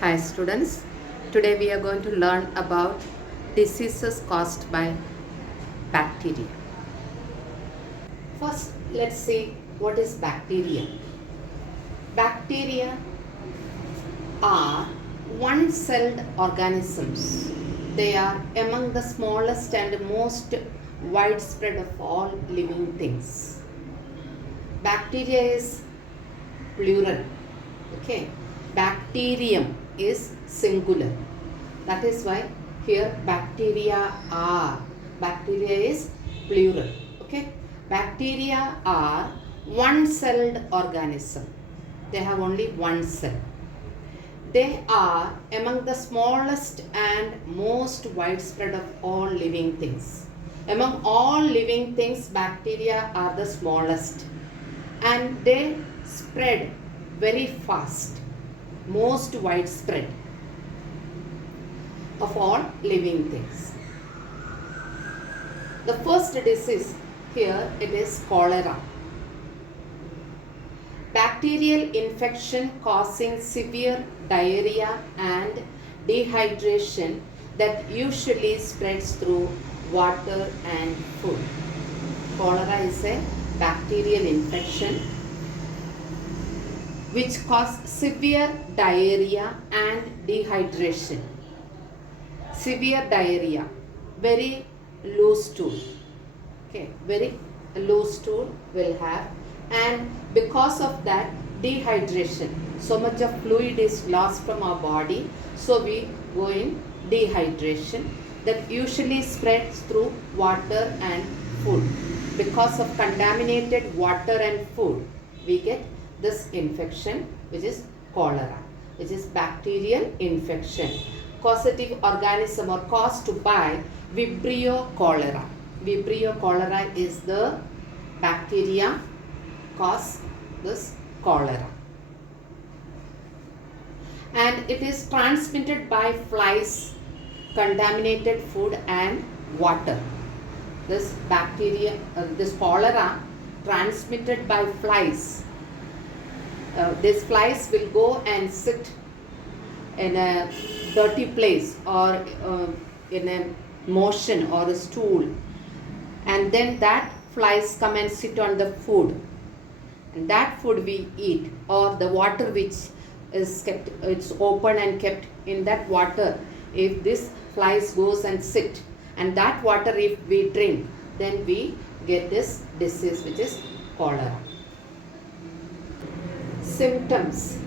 Hi students, today we are going to learn about diseases caused by bacteria. First, let's see what is bacteria. Bacteria are one-celled organisms. They are among the smallest and most widespread of all living things. Bacteria is plural. Okay, bacterium is singular. That is why here bacteria is plural. Okay, bacteria are one-celled organism. They have only one cell. They are among the smallest and most widespread of all living things. Among all living things, bacteria are the smallest and they spread very fast, most widespread of all living things. The first disease here, it is cholera. Bacterial infection causing severe diarrhea and dehydration that usually spreads through water and food. Cholera is a bacterial infection which causes severe diarrhea and dehydration. Severe diarrhea, very low stool. Okay, very low stool will have, and because of that dehydration, so much of fluid is lost from our body, so we go in dehydration that usually spreads through water and food. Because of contaminated water and food, we get this infection which is cholera, which is bacterial infection. Causative organism or caused by Vibrio cholera. Vibrio cholera is the bacteria cause this cholera. And it is transmitted by flies, contaminated food and water. This bacteria, this cholera transmitted by flies. These flies will go and sit in a dirty place or in a motion or a stool, and then that flies come and sit on the food, and that food we eat, or the water which is kept, it's open and kept in that water, if this flies goes and sit, and that water if we drink, then we get this disease which is cholera. Symptoms: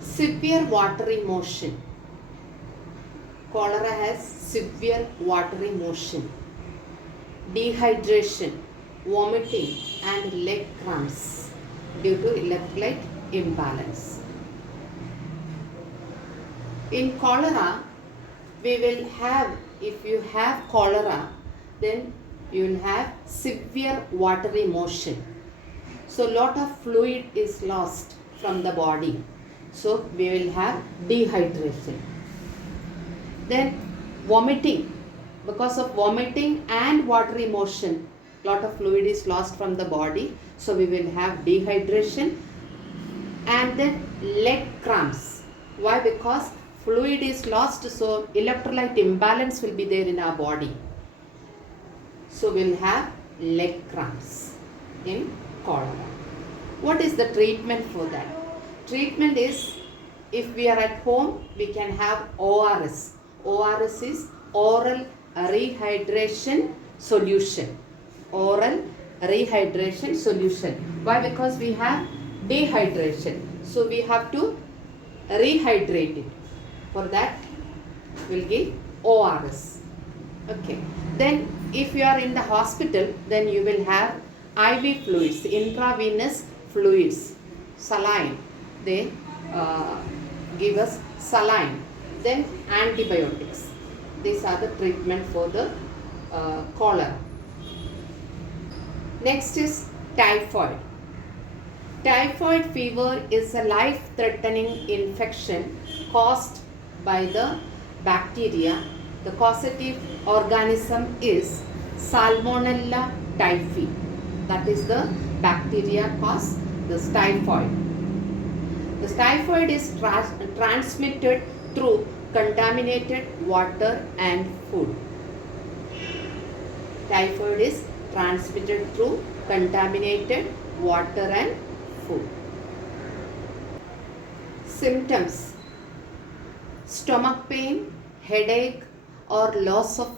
severe watery motion. Cholera has severe watery motion. Dehydration, vomiting and leg cramps due to electrolyte imbalance. In cholera, we will have, if you have cholera, then you will have severe watery motion. So lot of fluid is lost from the body. So we will have dehydration. Then vomiting. Because of vomiting and watery motion, lot of fluid is lost from the body. So we will have dehydration. And then leg cramps. Why? Because fluid is lost, so electrolyte imbalance will be there in our body. So we will have leg cramps in cholera. What is the treatment for that? Treatment is, if we are at home, we can have ORS. ORS is oral rehydration solution. Oral rehydration solution. Why? Because we have dehydration. So we have to rehydrate it. For that, we'll give ORS. Okay. Then if you are in the hospital, then you will have IV fluids, intravenous fluids, saline. They give us saline. Then antibiotics. These are the treatment for the cholera. Next is typhoid. Typhoid fever is a life-threatening infection caused by the bacteria. The causative organism is Salmonella typhi. That is the bacteria cause this typhoid. The The typhoid is transmitted through contaminated water and food. Typhoid is transmitted through contaminated water and food. Symptoms: stomach pain, headache, or loss of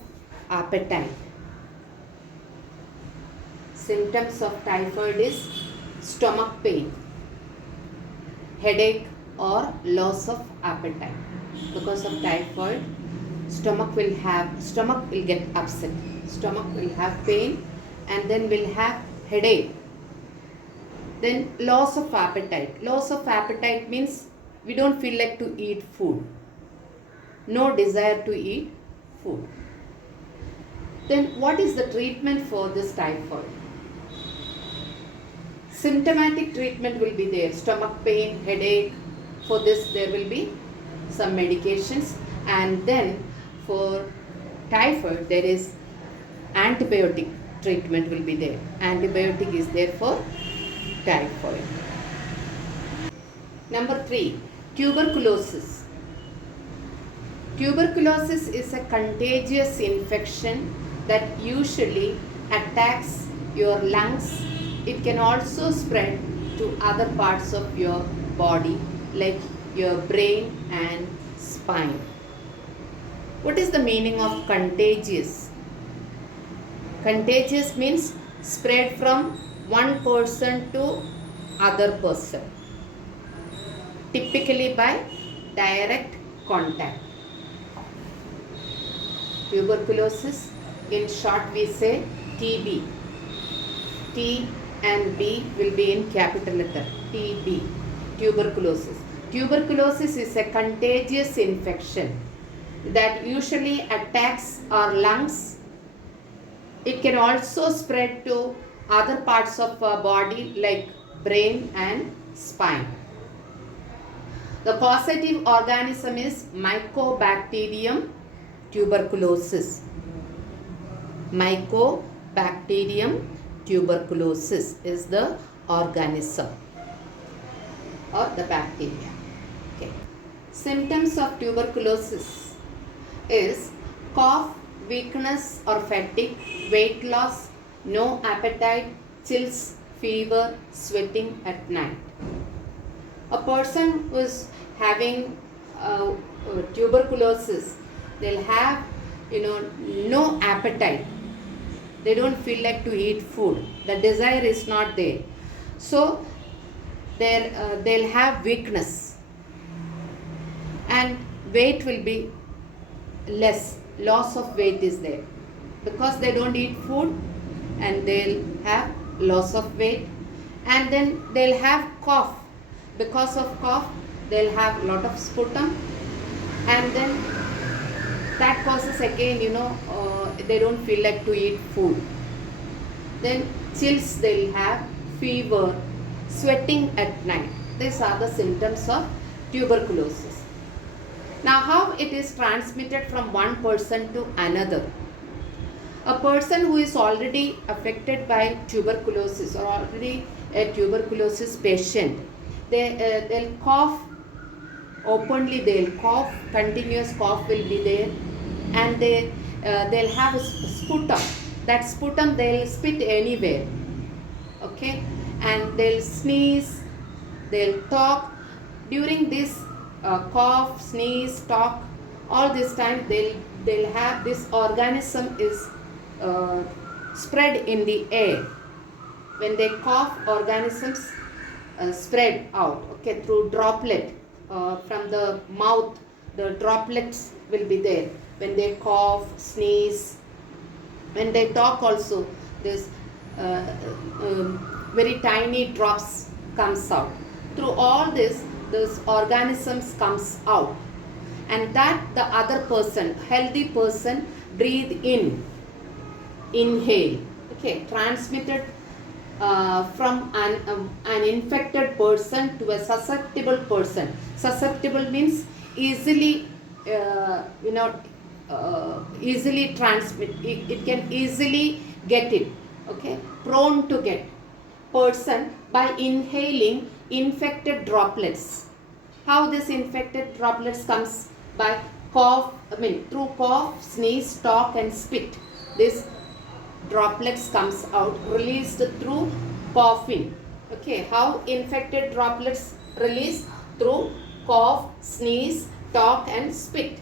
appetite. Symptoms of typhoid is stomach pain, headache, or loss of appetite. Because of typhoid, stomach will get upset, stomach will have pain, and then will have headache. Then loss of appetite. Loss of appetite means we don't feel like to eat food, no desire to eat food. Then what is the treatment for this typhoid? Symptomatic treatment will be there. Stomach pain, headache. For this there will be some medications, and then for typhoid there is antibiotic treatment will be there. Antibiotic is there for typhoid. Number 3, tuberculosis. Tuberculosis is a contagious infection that usually attacks your lungs. It can also spread to other parts of your body like your brain and spine. What is the meaning of contagious? Contagious means spread from one person to other person, typically by direct contact. Tuberculosis, in short we say TB. T and B will be in capital letter. TB, tuberculosis. Tuberculosis is a contagious infection that usually attacks our lungs. It can also spread to other parts of our body like brain and spine. The causative organism is Mycobacterium tuberculosis. Mycobacterium tuberculosis is the organism or the bacteria. Okay. Symptoms of tuberculosis is cough, weakness or fatigue, weight loss, no appetite, chills, fever, sweating at night. A person who is having tuberculosis, they'll have no appetite. They don't feel like to eat food. The desire is not there. So they'll have weakness and weight will be less. Loss of weight is there because they don't eat food, and they'll have loss of weight, and then they'll have cough. Because of cough, they'll have lot of sputum, and then that causes again they don't feel like to eat food. Then chills, they'll have fever, sweating at night. These are the symptoms of tuberculosis. Now, how it is transmitted from one person to another? A person who is already affected by tuberculosis or already a tuberculosis patient, they'll cough openly, they'll cough, continuous cough will be there, and they'll have a sputum. That sputum they'll spit anywhere, okay, and they'll sneeze, they'll talk. During this cough, sneeze, talk, all this time they'll have this organism is spread in the air. When they cough, organisms spread out, okay, through droplet from the mouth. The droplets will be there when they cough, sneeze. When they talk also, this very tiny drops comes out. Through all this, those organisms comes out, and that the other person, healthy person, breathe in, inhale, okay, transmitted from an infected person to a susceptible person. Susceptible means easily easily transmit, it can easily get it, okay, prone to get person by inhaling infected droplets. How this infected droplets comes? By cough, through cough, sneeze, talk and spit. This droplets comes out released through coughing. Okay, how infected droplets release? Through cough, sneeze, talk and spit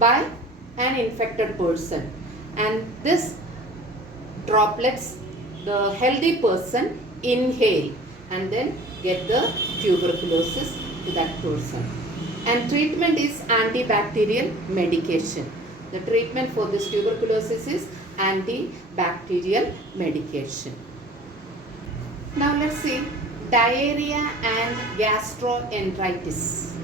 by an infected person. And this droplets the healthy person inhale and then get the tuberculosis to that person. And treatment is antibacterial medication. The treatment for this tuberculosis is antibacterial medication. Now let's see diarrhea and gastroenteritis.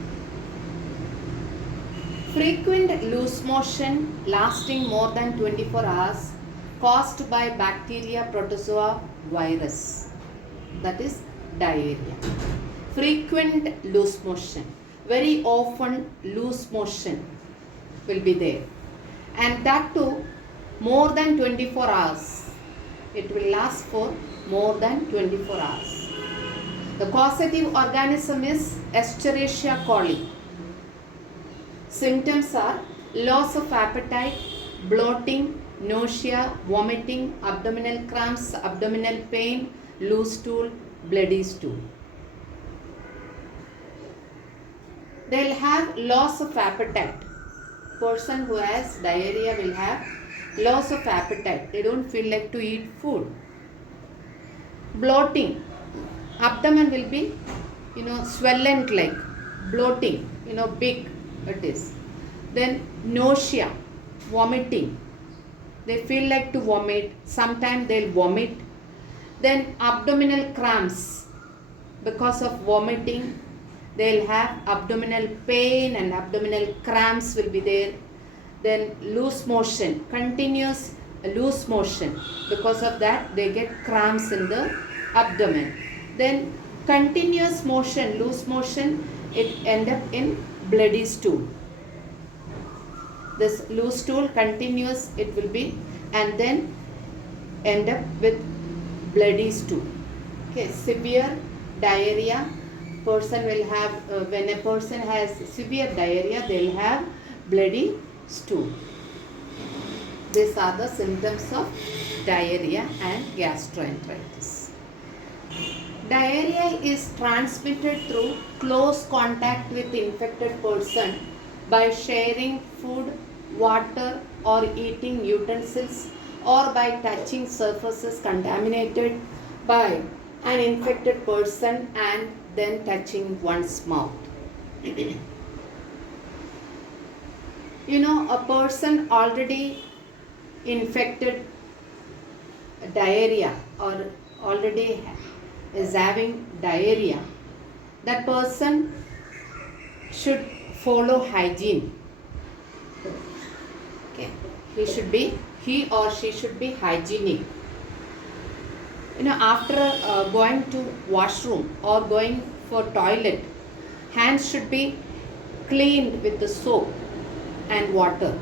Frequent loose motion lasting more than 24 hours caused by bacteria protozoa virus. That is diarrhea. Frequent loose motion. Very often loose motion will be there. And that too more than 24 hours. It will last for more than 24 hours. The causative organism is Escherichia coli. Symptoms are loss of appetite, bloating, nausea, vomiting, abdominal cramps, abdominal pain, loose stool, bloody stool. They will have loss of appetite. Person who has diarrhea will have loss of appetite. They don't feel like to eat food. Bloating. Abdomen will be, swollen like bloating, big it is. Then nausea, vomiting. They feel like to vomit. Sometimes they'll vomit. Then abdominal cramps. Because of vomiting, they'll have abdominal pain and abdominal cramps will be there. Then loose motion, continuous loose motion. Because of that, they get cramps in the abdomen. Then continuous motion, loose motion, it end up in bloody stool. This loose stool, continuous it will be, and then end up with bloody stool. Okay, severe diarrhea. Person will have, when a person has severe diarrhea, they'll have bloody stool. These are the symptoms of diarrhea and gastroenteritis. Diarrhea is transmitted through close contact with infected person by sharing food, water or eating utensils, or by touching surfaces contaminated by an infected person and then touching one's mouth. A person already infected diarrhea or already is having diarrhea, that person should follow hygiene. Okay, he or she should be hygienic. After going to washroom or going for toilet, hands should be cleaned with the soap and water.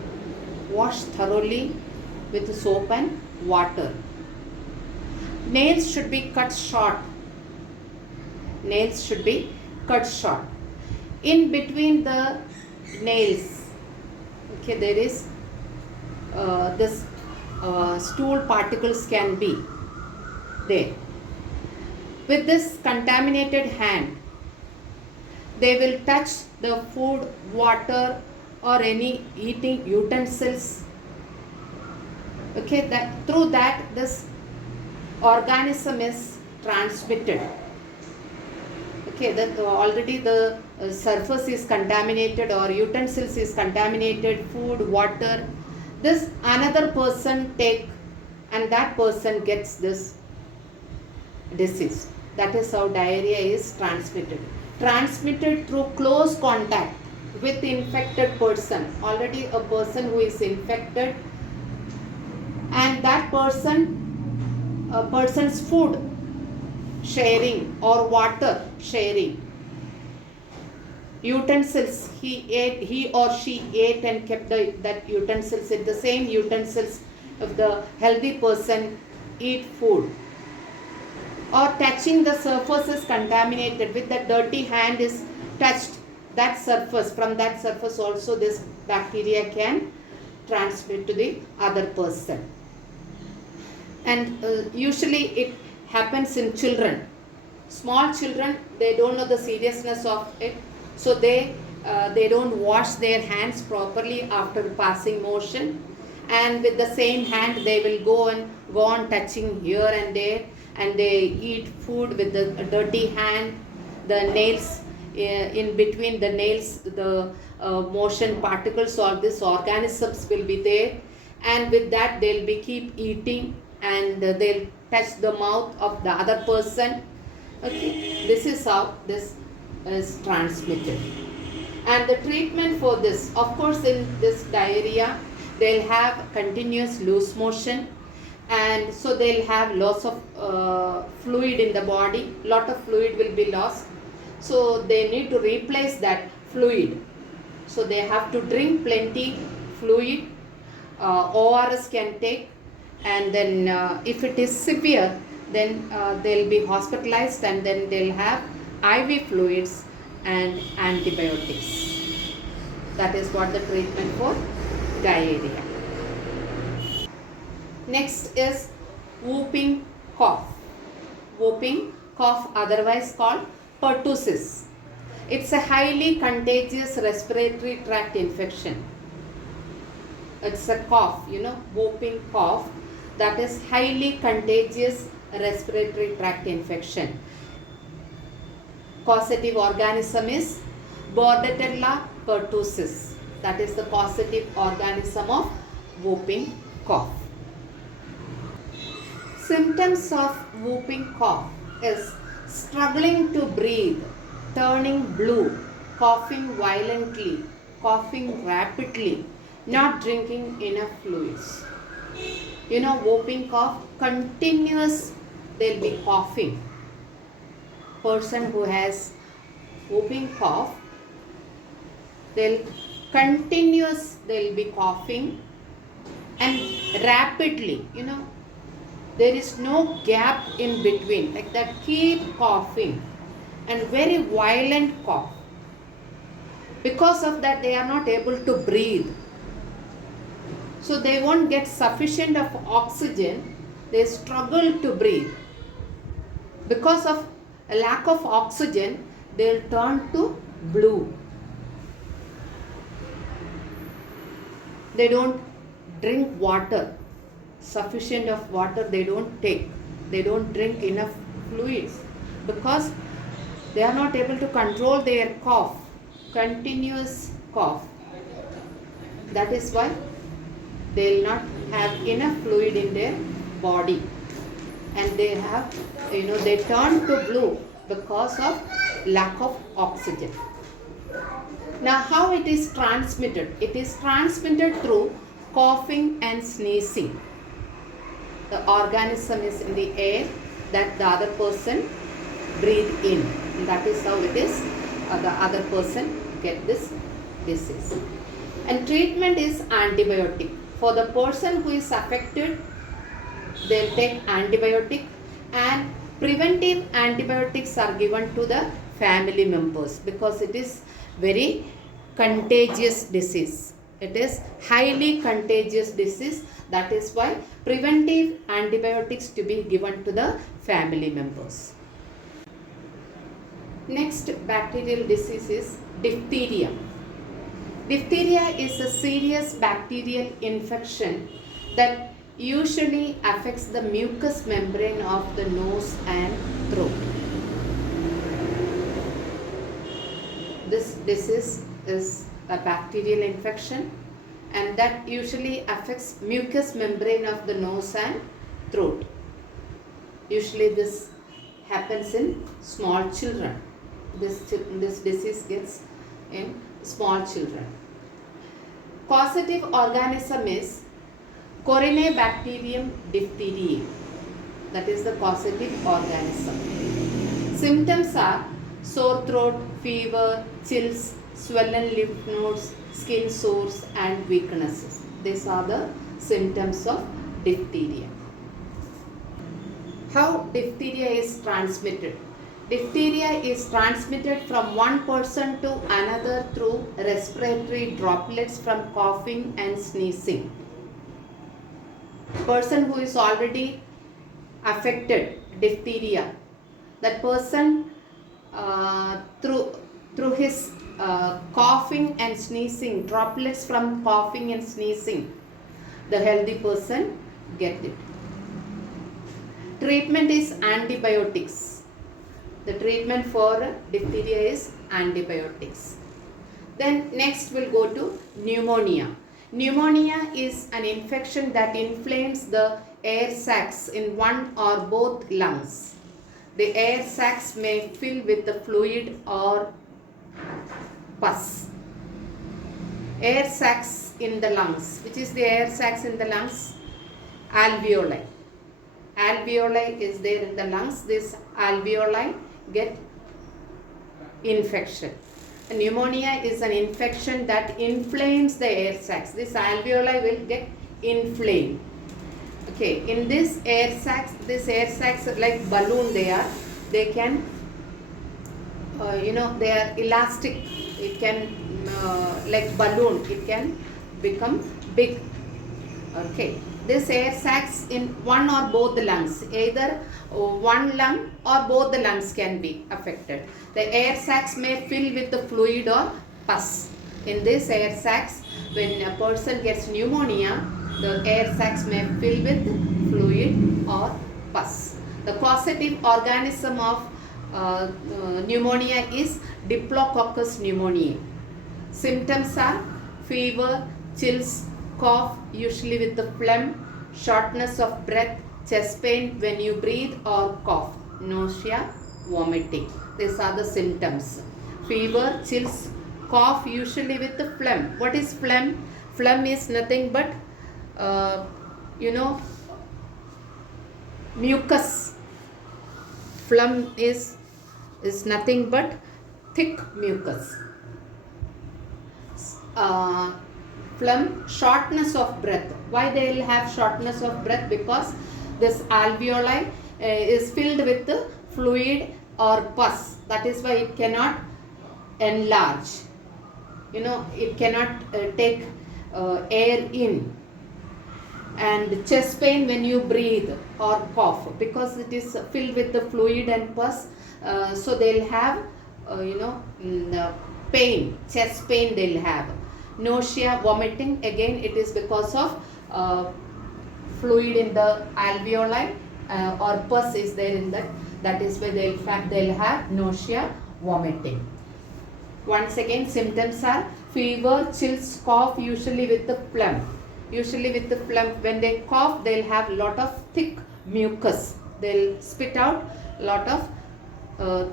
Wash thoroughly with soap and water. Nails should be cut short. Nails should be cut short. In between the nails, okay, there is this stool particles can be there. With this contaminated hand, they will touch the food, water or any eating utensils. Okay, that through that this organism is transmitted. Okay, that already the surface is contaminated or utensils is contaminated, food, water. This another person take and that person gets this disease. That is how diarrhea is transmitted. Transmitted through close contact with infected person. Already a person who is infected and that person's food sharing or water sharing. Utensils, he or she ate and kept that utensils in the same utensils of the healthy person eat food. Or touching the surface is contaminated with the dirty hand is touched that surface, from that surface also this bacteria can transmit to the other person. And usually it happens in children. Small children, they don't know the seriousness of it, so they don't wash their hands properly after passing motion, and with the same hand they will go on touching here and there, and they eat food with the dirty hand. The nails, in between the nails, the motion particles or these organisms will be there, and with that they'll be keep eating, and they'll touch the mouth of the other person. Okay, this is how this is transmitted. And the treatment for this, of course, in this diarrhea they'll have continuous loose motion, and so they'll have loss of fluid in the body. Lot of fluid will be lost, so they need to replace that fluid. So they have to drink plenty fluid. ORS can take, and then if it is severe, then they'll be hospitalized, and then they'll have IV fluids and antibiotics. That is what the treatment for diarrhea. Next is whooping cough. Whooping cough, otherwise called pertussis. It's a highly contagious respiratory tract infection. It's a cough, whooping cough, that is highly contagious respiratory tract infection. Causative organism is Bordetella pertussis. That is the causative organism of whooping cough. Symptoms of whooping cough is struggling to breathe, turning blue, coughing violently, coughing rapidly, not drinking enough fluids. Whooping cough, continuous, they'll be coughing. Person who has whooping cough, they'll be coughing, and rapidly, there is no gap in between, like that, keep coughing, and very violent cough. Because of that, they are not able to breathe. So they won't get sufficient of oxygen. They struggle to breathe. Because of a lack of oxygen, they'll turn to blue. They don't drink water. Sufficient of water they don't take. They don't drink enough fluids because they are not able to control their cough. Continuous cough. That is why they will not have enough fluid in their body, and they turn to blue because of lack of oxygen. Now, how it is transmitted? It is transmitted through coughing and sneezing. The organism is in the air that the other person breathe in. And that is how it is. The other person get this disease. And treatment is antibiotic. For the person who is affected, they will take antibiotic, and preventive antibiotics are given to the family members because it is very contagious disease. It is highly contagious disease. That is why preventive antibiotics to be given to the family members. Next bacterial disease is diphtheria. Diphtheria is a serious bacterial infection that usually affects the mucous membrane of the nose and throat. This disease is a bacterial infection, and that usually affects mucous membrane of the nose and throat. Usually this happens in small children. This disease gets in small children. Causative organism is Corynebacterium diphtheriae. That is the causative organism. Symptoms are sore throat, fever, chills, swollen lymph nodes, skin sores, and weaknesses. These are the symptoms of diphtheria. How diphtheria is transmitted? Diphtheria is transmitted from one person to another through respiratory droplets from coughing and sneezing. Person who is already affected diphtheria, that person through his coughing and sneezing, droplets from coughing and sneezing, the healthy person get it. Treatment is antibiotics. The treatment for diphtheria is antibiotics. Then next we'll go to pneumonia. Pneumonia is an infection that inflames the air sacs in one or both lungs. The air sacs may fill with the fluid or pus. Air sacs in the lungs. Which is the air sacs in the lungs? Alveoli. Alveoli is there in the lungs. This alveoli get infection. Pneumonia is an infection that inflames the air sacs. This alveoli will get inflamed. Okay, in this air sacs like balloon they can, they are elastic. It can, like balloon, it can become big. Okay, this air sacs in one or both the lungs, either one lung or both the lungs can be affected. The air sacs may fill with the fluid or pus. In this air sacs, when a person gets pneumonia, the air sacs may fill with fluid or pus. The causative organism of pneumonia is Diplococcus pneumoniae. Symptoms are fever, chills, cough, usually with the phlegm, shortness of breath, chest pain when you breathe or cough, nausea, vomiting. These are the symptoms. Fever, chills, cough, usually with the phlegm. What is phlegm? Phlegm is nothing but mucus. Phlegm is nothing but thick mucus. Phlegm, shortness of breath. Why they will have shortness of breath? Because this alveoli is filled with the fluid or pus. That is why it cannot enlarge. It cannot take air in. And chest pain when you breathe or cough, because it is filled with the fluid and pus, so they'll have pain, chest pain they'll have. Nausea, vomiting, again it is because of fluid in the alveoli or pus is there in that. That is why they'll have nausea, vomiting. Once again, symptoms are fever, chills, cough, usually with the phlegm. When they cough, they'll have lot of thick mucus. They'll spit out lot of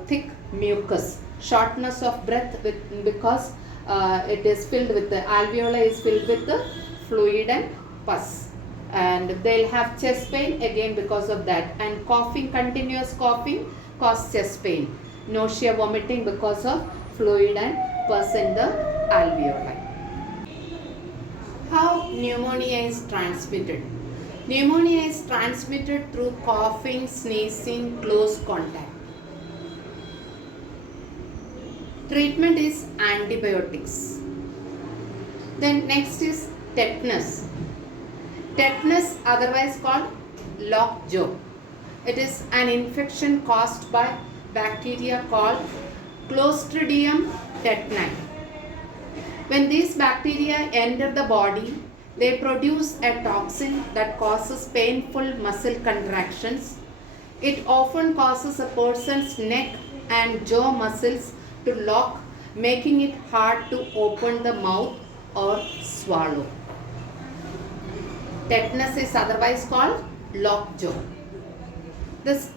thick mucus. Shortness of breath because it is filled with the alveoli is filled with the fluid and pus. And they'll have chest pain again because of that. And coughing, continuous coughing causes chest pain. Nausea, vomiting because of fluid and pus in the alveoli. How pneumonia is transmitted? Pneumonia is transmitted through coughing, sneezing, close contact. Treatment is antibiotics. Then next is tetanus. Tetanus, otherwise called lockjaw. It is an infection caused by bacteria called Clostridium tetani. When these bacteria enter the body, they produce a toxin that causes painful muscle contractions. It often causes a person's neck and jaw muscles to lock, making it hard to open the mouth or swallow. Tetanus is otherwise called lockjaw. This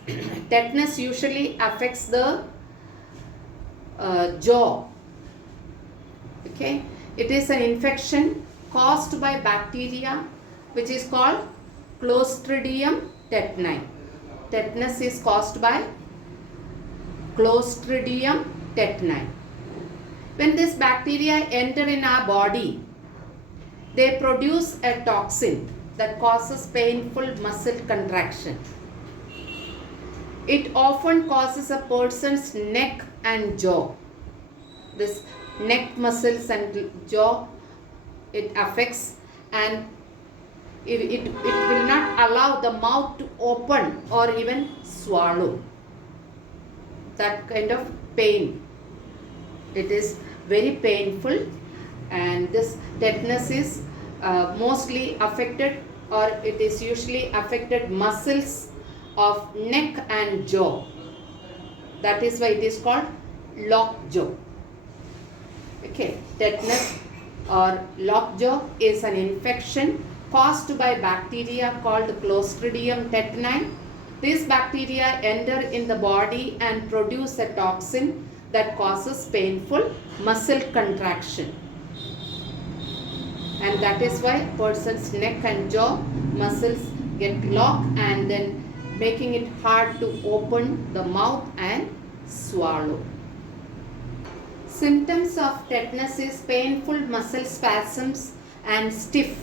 tetanus usually affects the jaw. Okay, it is an infection caused by bacteria which is called Clostridium tetani. Tetanus is caused by Clostridium tetani. When this bacteria enter in our body, they produce a toxin that causes painful muscle contraction. It often causes a person's neck and jaw. This neck muscles and jaw, it affects, and it will not allow the mouth to open or even swallow. That kind of pain. It is very painful, and this tetanus is mostly affected, or it is usually affected muscles of neck and jaw. That is why it is called lockjaw. Okay, tetanus or lockjaw is an infection caused by bacteria called Clostridium tetani. These bacteria enter in the body and produce a toxin that causes painful muscle contraction. And that is why a person's neck and jaw muscles get locked, and then making it hard to open the mouth and swallow. Symptoms of tetanus is painful muscle spasms and stiff,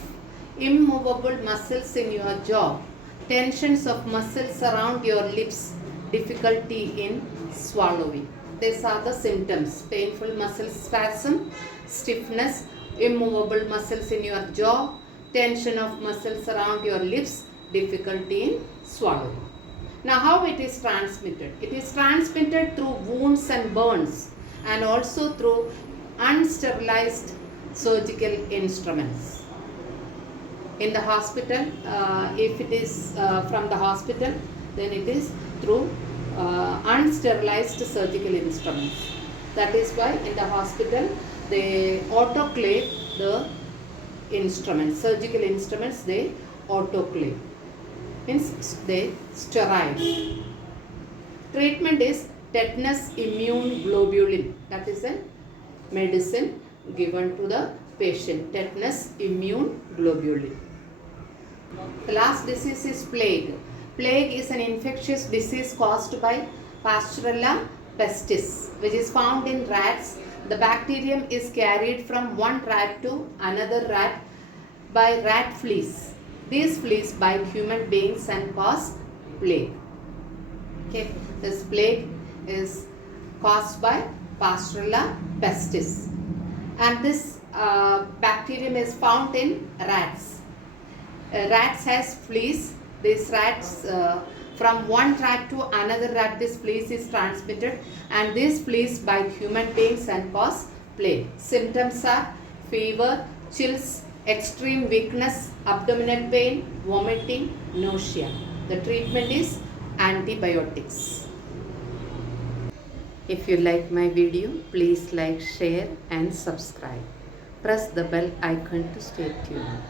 immovable muscles in your jaw, tensions of muscles around your lips, difficulty in swallowing. These are the symptoms: painful muscle spasm, stiffness, immovable muscles in your jaw, tension of muscles around your lips, difficulty in swallowing. Now, how it is transmitted? It is transmitted through wounds and burns, and also through unsterilized surgical instruments. In the hospital, if it is from the hospital, then it is through unsterilized surgical instruments. That is why in the hospital they autoclave the instruments, surgical instruments, they autoclave, means they sterilize. Treatment is tetanus immune globulin. That is a medicine given to the patient, tetanus immune globulin. The last disease is plague. Plague is an infectious disease caused by Pasteurella pestis, which is found in rats. The bacterium is carried from one rat to another rat by rat fleas. These fleas bite human beings and cause plague. Okay, this plague is caused by Pasteurella pestis, and this bacterium is found in rats. Rats has fleas. These rats, from one rat to another rat, this fleas is transmitted, and these fleas bite human beings and cause plague. Symptoms are fever, chills, extreme weakness, abdominal pain, vomiting, nausea. The treatment is antibiotics. If you like my video, please like, share and subscribe. Press the bell icon to stay tuned.